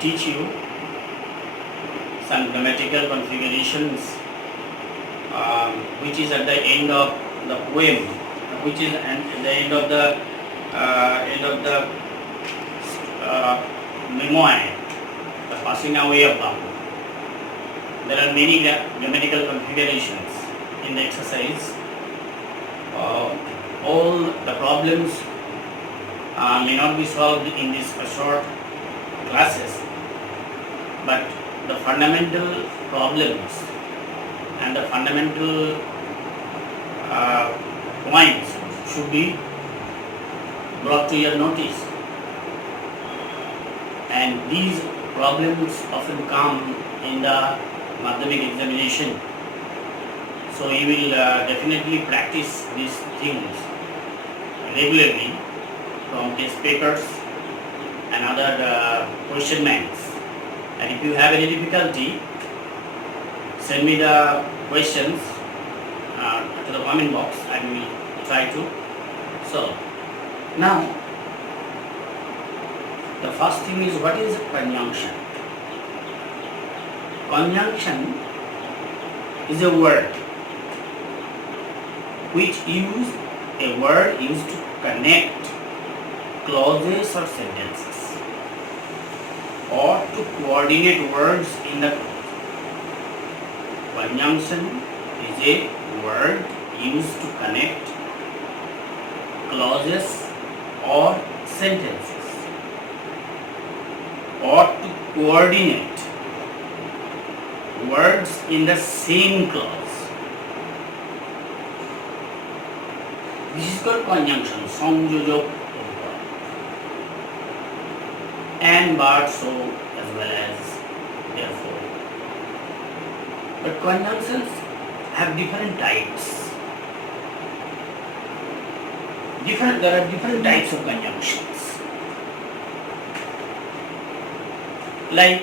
teach you some grammatical configurations which is at the end of the poem, which is at the end of the memoir, the passing away of Bapu. There are many grammatical configurations in the exercise. All the problems may not be solved in these short classes, but the fundamental problems and the fundamental points should be brought to your notice. And these problems often come in the Madhyamik examination. So you will definitely practice these things regularly from test papers and other question banks. And if you have any difficulty, send me the questions to the comment box. I will try to solve. Now, the first thing is, what is conjunction? Conjunction is a word which a word used to connect clauses or sentences or to coordinate words in the clause. Conjunction is a word used to connect clauses or sentences or to coordinate words in the same clause. This is called conjunction, সংযোজক and but, so, as well as, therefore. But conjunctions have different types. There are different types of conjunctions. Like,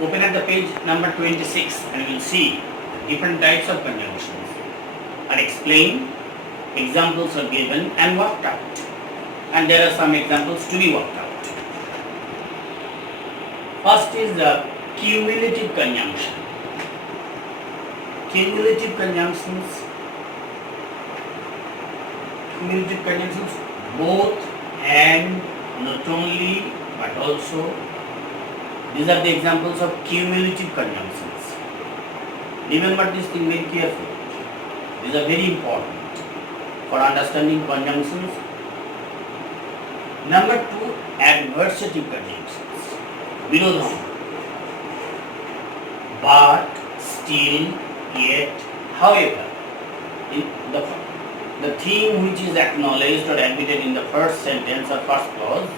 open at the page number 26 and you will see different types of conjunctions are explained, examples are given and worked out. And there are some examples to be worked out. First is the cumulative conjunction. Cumulative conjunctions, both and not only but also, these are the examples of cumulative conjunctions. Remember this thing very carefully. These are very important for understanding conjunctions. Number 2, adversative conjunctions. Virodham. But, still, yet, however. The theme which is acknowledged or admitted in the first sentence or first clause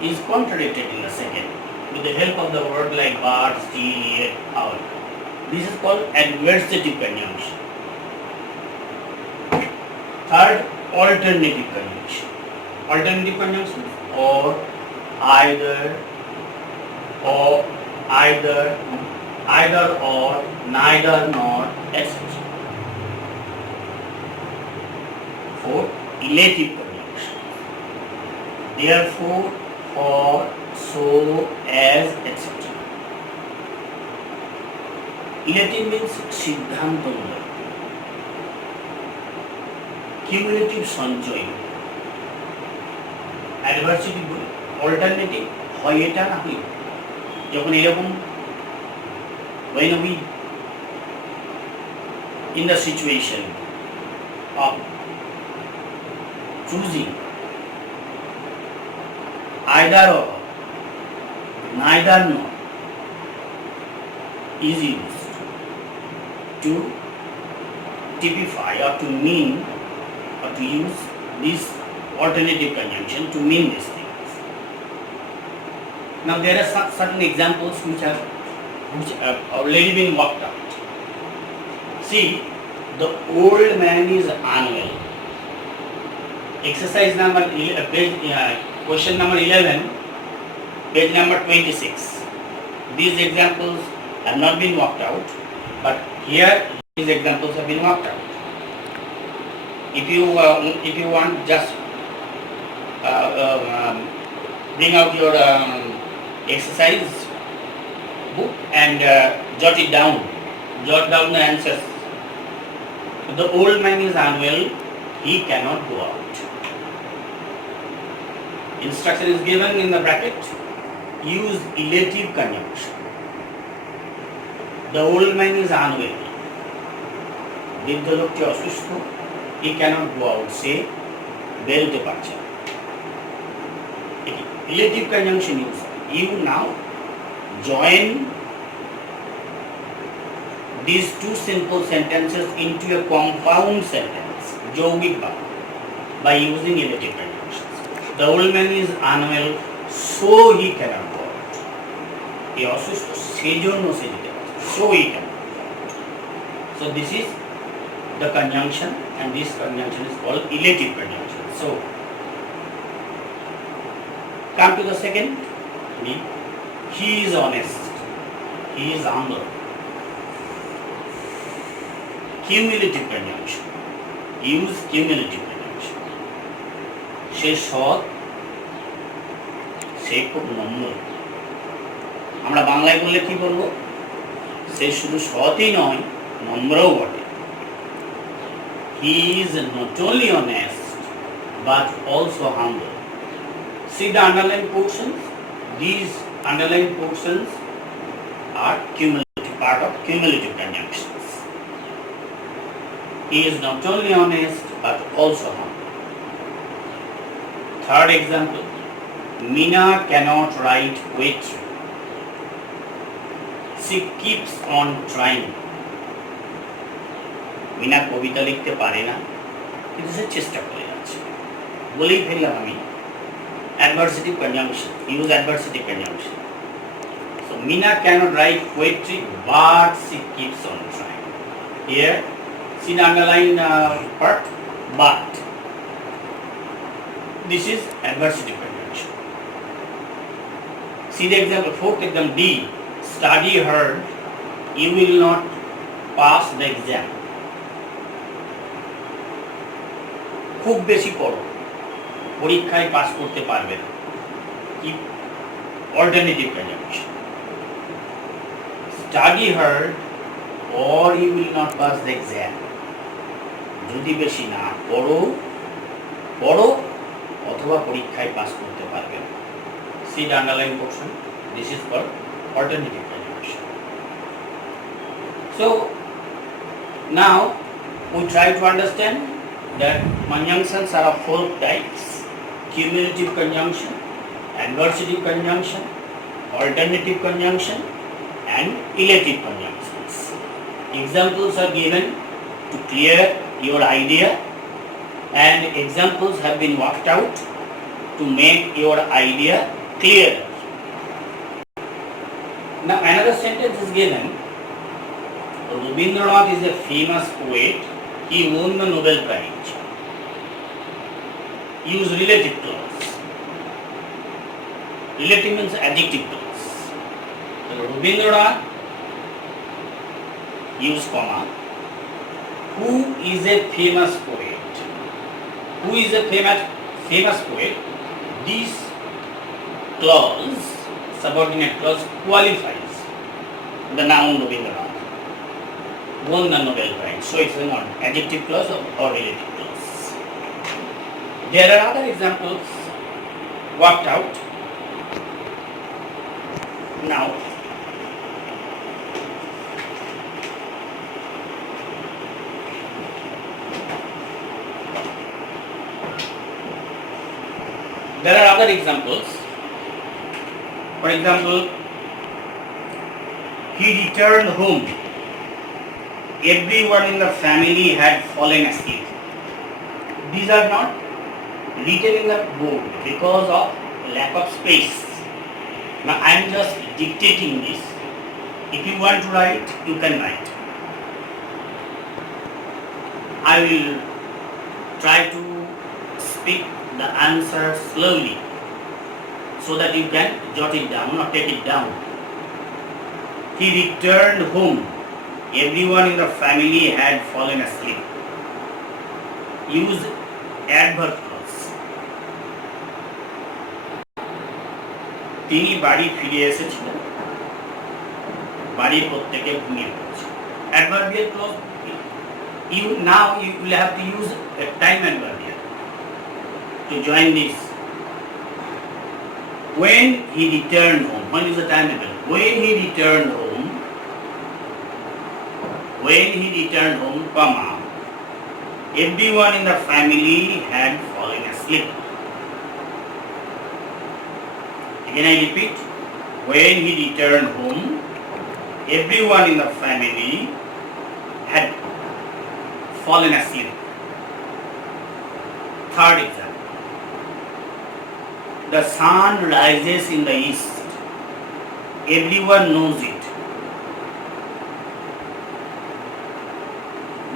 is contradicted in the second with the help of the word like but, still, yet, however. This is called adversative conjunction. Third, alternative conjunction. Alternative conjunctions or either or, neither nor, etc. Fourth, elative conjunction. Therefore, for, so, as, etc. Elative means সিদ্ধান্তমূলক, cumulative সঞ্চয়, অ্যাডভার্সিটিভ বলে, alternative হয় এটা না হয় যখন এরকম when we in the situation of choosing either or, neither nor is used to typify or to mean or to use this alternative conjunction to mean these things. Now there are certain examples which have already been worked out. See, the old man is unwell. Exercise number question number 11, page number 26. These examples have not been worked out, but here these examples have been worked out. If you want, just bring out your exercise book and jot it down. Jot down the answers. The old man is unwell, he cannot go out. Instruction is given in the bracket. Use elative conjunction. The old man is unwell. বৃদ্ধ লোকটি অসুস্থ, he cannot go out, সে বেরোতে পারছে না। Relative conjunction use. You now join these two simple sentences into a compound sentence, যৌগিক বাক্য, by using relative conjunctions. The old man is unwell, so he cannot go out. He অসুস্থ, সেজন্য সে যেতে পারছে, so he cannot go out. So this is the conjunction, and this conjunction is called elative conjunction. So come to the second. He is honest, he is humble. Cumulative conjunction. Use cumulative conjunction. সে সৎ, সে খুব নম্র। আমরা বাংলায় বললে কি বলবো? সে শুধু সৎই নয়, নম্রও বটে। He is not only honest but also humble. See the underlined portions. These underlined portions are cumulative, part of cumulative conjunctions. He is not only honest but also humble. Third example, Meena cannot write poetry. She keeps on trying. Mina কবিতা লিখতে পারে না, কিন্তু সে চেষ্টা করে যাচ্ছে। বলেই ফেললাম আমি adversative conjunction. Use adversative conjunction. So Meena cannot write poetry, but she keeps on trying. Here, see the underlined part, but. This is adversative conjunction. See the example, fourth example, D. Study hard, you will not pass the exam. খুব বেশি পড়ো, পরীক্ষায় pass করতে পারবে না। কি alternative conjunction. Study hard or you will not pass the exam. যদি বেশি না পড়ো, পড়ো অথবা পরীক্ষায় পাস করতে পারবে না। See the underlying portion. This is called alternative conjunction. So now we try to understand that conjunctions are of four types: cumulative conjunction, adversative conjunction, alternative conjunction, and elative conjunctions. Examples are given to clear your idea, and examples have been worked out to make your idea clearer. Now another sentence is given. Rabindranath is a famous poet. He won the Nobel Prize. Use relative clause. Relative means adjective clause. Rabindranath, use comma, who is a famous poet. Who is a famous poet? This clause, subordinate clause, qualifies the noun Rabindranath. Won the Nobel Prize. So it's an adjective clause or relative clause. There are other examples worked out. Now, there are other examples. For example, he returned home. Everyone in the family had fallen asleep. These are not written in the board because of lack of space. Now I am just dictating this. If you want to write, you can write. I will try to speak the answer slowly so that you can jot it down or take it down. He returned home. Everyone in the family had fallen asleep. Use adverb clause. তিনি বাড়ি ফিরে এসেছিলেন, বাড়ির প্রত্যেকে ঘুমিয়ে পড়েছে। Adverbial clause. Now you will have to use a time adverbial to join this. When he returned home. When is the time adverbial? When he returned home. When he returned home, comma, everyone in the family had fallen asleep. Again I repeat. When he returned home, everyone in the family had fallen asleep. Third example. The sun rises in the east. Everyone knows it.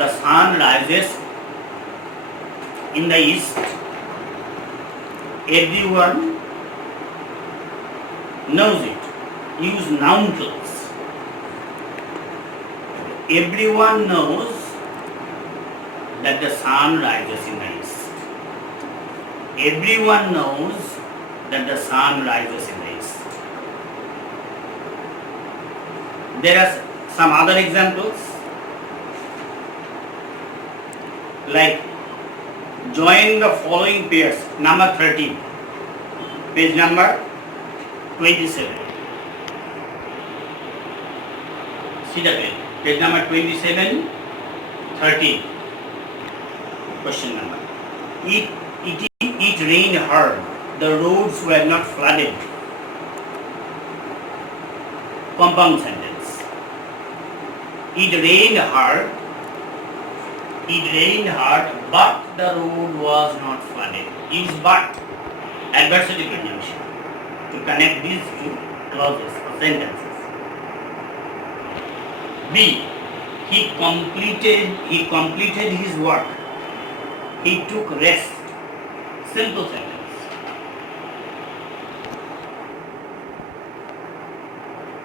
The sun rises in the east. Everyone knows it. Use noun clause. Everyone knows that the sun rises in the east. Everyone knows that the sun rises in the east. There are some other examples, like join the following pairs. Number 13, page number 27. See the page number 27, 13. Question number. It rained hard. The roads were not flooded. Compound sentence. It rained hard. It rained hard, but the road was not flooded. Use but, adversative conjunction, to connect these two clauses or sentences. B. He completed his work. He took rest. Simple sentence.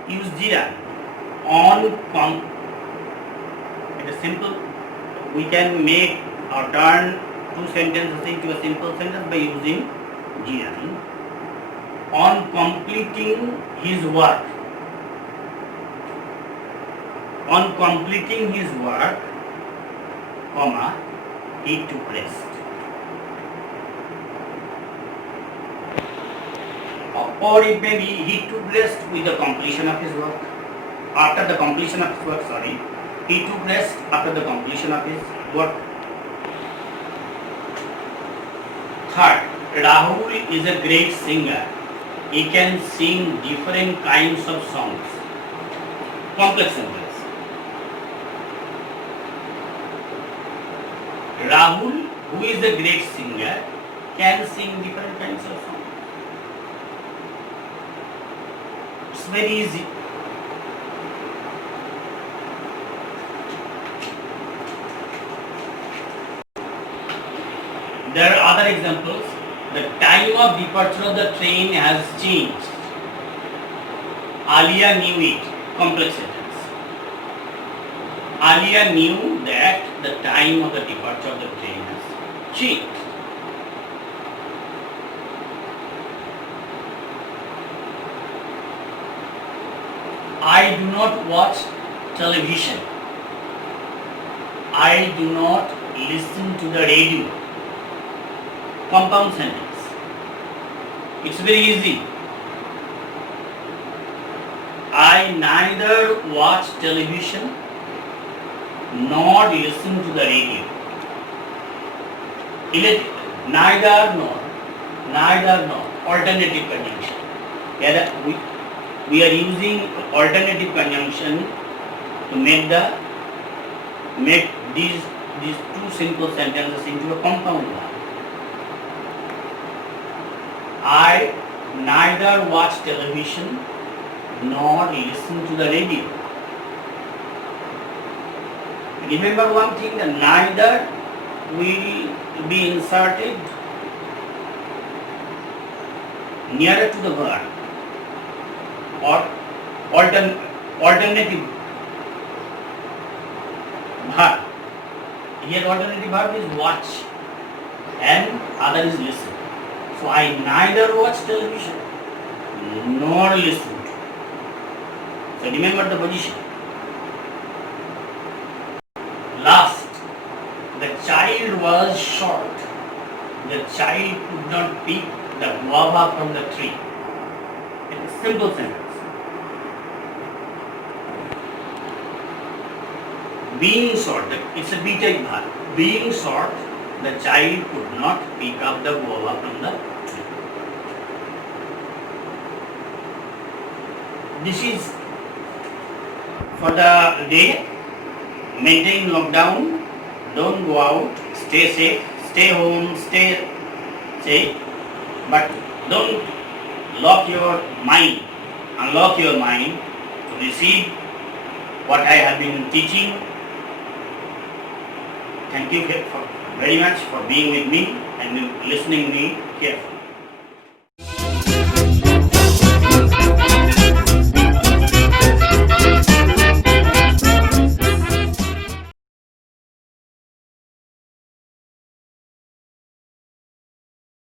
Use Jira. It is simple. We can make or turn two sentences into a simple sentence by using Jira. On completing his work. On completing his work, comma, he took rest. Or it may be he took rest with the completion of his work. After the completion of his work, he took rest after the completion of his work. Third, Rahul is a great singer. He can sing different kinds of songs. Complex sentence. Rahul, who is a great singer, can sing different kinds of songs. It's very easy. There are other examples. The time of departure of the train has changed. Alia knew it. Complex sentence. Alia knew that the time of the departure of the train has changed. I do not watch television. I do not listen to the radio. Compound sentence. It's very easy. I neither watch television nor listen to the radio. Neither nor. Alternative conjunction. We are using alternative conjunction to make these two simple sentences into a compound one. I neither watch television nor listen to the radio. Remember one thing, that neither will be inserted nearer to the verb or alternative verb. Here alternative verb is watch and other is listen. So I neither watch television not listened to. So remember the position. Last, the child was short. The child could not pick the guava from the tree. It's a simple sentence. Being short, it's a B-type verb. Being short, the child could not pick up the guava from the tree. This is for the day. Maintain lockdown. Don't go out. Stay safe. Stay home. Stay safe. But don't lock your mind. Unlock your mind to receive what I have been teaching. Thank you very much for being with me and listening me carefully.